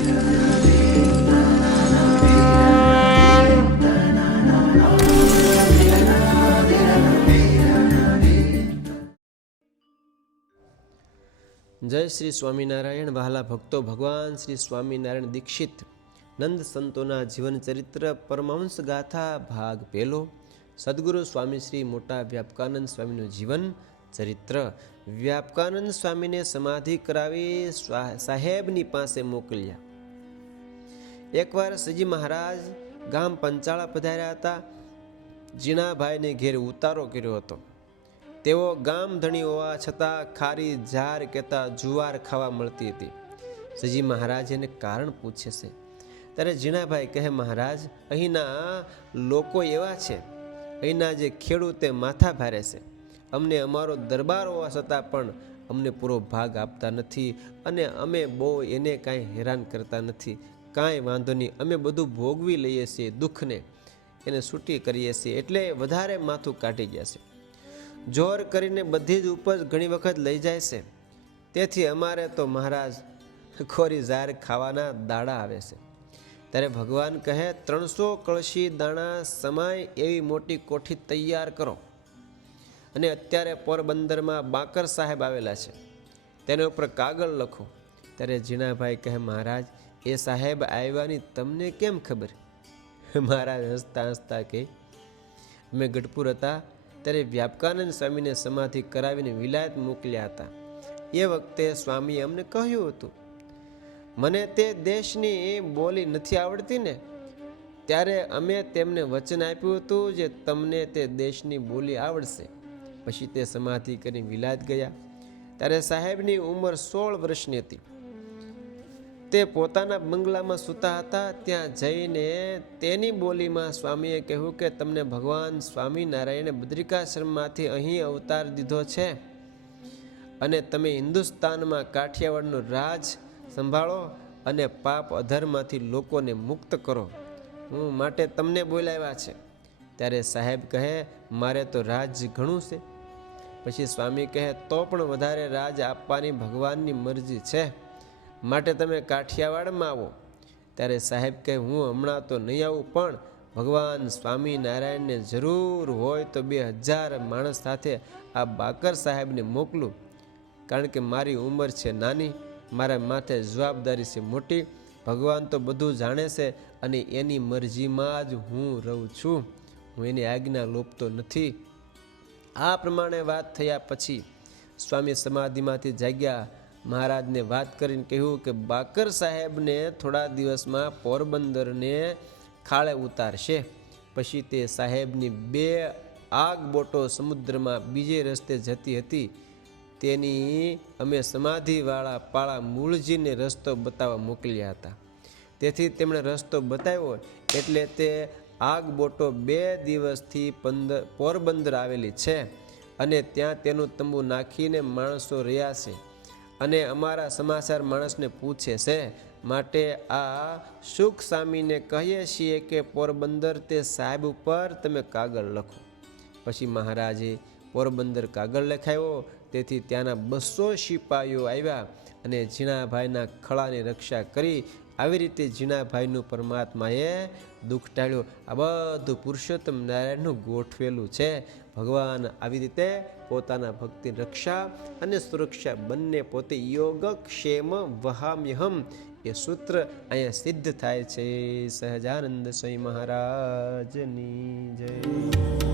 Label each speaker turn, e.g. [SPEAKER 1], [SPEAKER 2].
[SPEAKER 1] જય શ્રી સ્વામિનારાયણ, વહાલા ભક્તો ભગવાન શ્રી સ્વામિનારાયણ દીક્ષિત. નંદ સંતોના જીવન ચરિત્ર પરમહંસ ગાથા ભાગ પહેલો. સદગુરુ સ્વામી શ્રી મોટા વ્યાપકાનંદ સ્વામીનું જીવન ચરિત્ર. વ્યાપકાનંદ સ્વામીને સમાધિ કરાવી સાહેબની પાસે મોકલ્યા. એકવાર સજી મહારાજ ગામ પંચાળા પધાર્યા હતા. જીણાભાઈને ઘેર ઉતારો કર્યો હતો. તેઓ ગામ ધણી હોવા છતાં ખારી ઝાર કહેતા જુવાર ખાવા મળતી હતી. સજી મહારાજ એને કારણ પૂછે છે. ત્યારે જીણાભાઈ કહે, મહારાજ, અહીંના લોકો એવા છે. અહીંના જે ખેડૂતે માથા ભારે છે. અમને અમારો દરબાર હોવા છતાં પણ અમને પૂરો ભાગ આપતા નથી અને અમે બહુ એને કાંઈ હેરાન કરતા નથી. કાંઈ વાંધો નહીં. અમે બધું ભોગવી લઈએ છીએ દુઃખને. એને છૂટી કરીએ છીએ. એટલે વધારે માથું કાઢી જશે જોર કરીને બધી જ ઉપજ ઘણી વખત લઈ જાય છે. તેથી અમારે તો મહારાજ ખોરી ઝાર ખાવાના દાડા આવે છે. ત્યારે ભગવાન કહે, ત્રણસો કળશી દાણા સમાય એવી મોટી કોઠી તૈયાર કરો. અને અત્યારે પોરબંદરમાં બાકર સાહેબ આવેલા છે. તેના ઉપર કાગળ લખો. ત્યારે જીણાભાઈ કહે, મહારાજ એ સાહેબ આવ્યાની તમને કેમ ખબર? મહારાજ હસતા હસતા કે મેં ગઢપુર હતા, ત્યારે વ્યાપકાનંદ સ્વામીને સમાધિ કરાવીને વિલાયત મોકલ્યા હતા. એ વખતે સ્વામીએ અમને કહ્યું હતું, મને તે દેશની બોલી નથી આવડતી ને? ત્યારે અમે તેમને વચન આપ્યું હતું જે તમને તે દેશની બોલી આવડશે. પછી તે સમાધિ કરી વિલાયત ગયા. ત્યારે સાહેબની ઉંમર સોળ વર્ષની હતી. તે પોતાના બંગલામાં સૂતા હતા, ત્યાં જઈને તેની બોલીમાં સ્વામીએ કહ્યું કે, તમને ભગવાન સ્વામિનારાયણે બદ્રિકાશ્રમમાંથી અહીં અવતાર દીધો છે અને તમે હિન્દુસ્તાનમાં કાઠિયાવાડનું રાજ સંભાળો અને પાપ અધરમાંથી લોકોને મુક્ત કરો. હું માટે તમને બોલાવ્યા છે. ત્યારે સાહેબ કહે, મારે તો રાજ ઘણું છે. પછી સ્વામી કહે, તો પણ વધારે રાજ આપવાની ભગવાનની મરજી છે. માટે તમે કાઠિયાવાડમાં આવો. ત્યારે સાહેબ કહે, હું હમણાં તો નહીં આવું, પણ ભગવાન સ્વામિનારાયણને જરૂર હોય તો બે હજાર માણસ સાથે આ બાકર સાહેબને મોકલું. કારણ કે મારી ઉંમર છે નાની, મારા માથે જવાબદારી છે મોટી. ભગવાન તો બધું જાણે છે અને એની મરજીમાં જ હું રહું છું. હું એની આજ્ઞા લોપતો નથી. આ પ્રમાણે વાત થયા પછી સ્વામી સમાધિમાંથી જાગ્યા. મહારાજને વાત કરીને કહ્યું કે બાકર સાહેબને થોડા દિવસમાં પોરબંદરને ખાળે ઉતારશે. પછી તે સાહેબની બે આગ બોટો સમુદ્રમાં બીજે રસ્તે જતી હતી. તેની અમે સમાધિવાળા પાળા મૂળજીને રસ્તો બતાવવા મોકલ્યા હતા. તેથી તેમણે રસ્તો બતાવ્યો એટલે તે આગ બોટો બે દિવસથી પંદર, પોરબંદર આવેલી છે અને ત્યાં તેનું તંબુ નાખીને માણસો રહ્યા છે. અને અમારા સમાચાર માણસને પૂછે છે, માટે આ સુખ સામીને કહીએ છીએ કે પોરબંદર તે સાહેબ ઉપર તમે કાગળ લખો. પછી મહારાજે પોરબંદર કાગળ લખાયો તેથી ત્યાંના બસો સિપાહીઓ આવ્યા અને ઝીણાભાઈના ખળાની રક્ષા કરી આવી રીતે જીણાભાઈનું પરમાત્માએ દુઃખ ટાળ્યું. આ બધું પુરુષોત્તમ નારાયણનું ગોઠવેલું છે. ભગવાન આવી રીતે પોતાના ભક્તિ રક્ષા અને સુરક્ષા બંને પોતે યોગક્ષેમ વહામ્યહમ એ સૂત્ર અહીંયા સિદ્ધ થાય છે. સહજાનંદ સ્વામી મહારાજની જય.